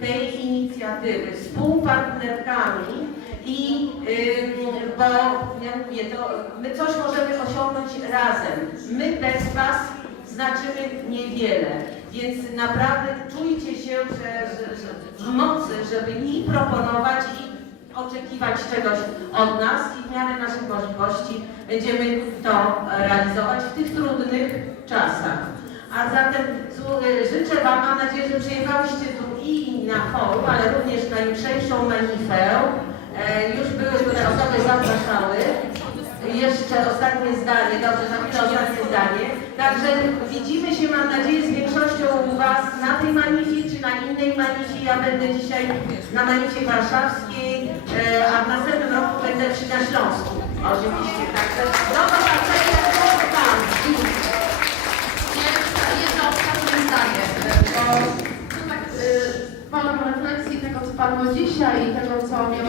tej inicjatywy, współpartnerkami i bo ja mówię, to my coś możemy osiągnąć razem. My bez Was znaczymy niewiele, więc naprawdę czujcie się, że, że, że w mocy, żeby i proponować i oczekiwać czegoś od nas i w miarę naszych możliwości będziemy to realizować w tych trudnych czasach. A zatem y, życzę Wam, mam nadzieję, że przyjechałyście tu i na forum, ale również na jutrzejszą manifę. E, Już były tutaj osoby zapraszały. Jeszcze ostatnie zdanie, dobrze, za chwilę ostatnie zdanie. Także widzimy się, mam nadzieję, z większością Was na tej manifie czy na innej manifie. Ja będę dzisiaj na manifie warszawskiej, e, a w następnym roku będę na Śląsku. Oczywiście, także refleksji tego, co padło dzisiaj i tego, co miałyśmy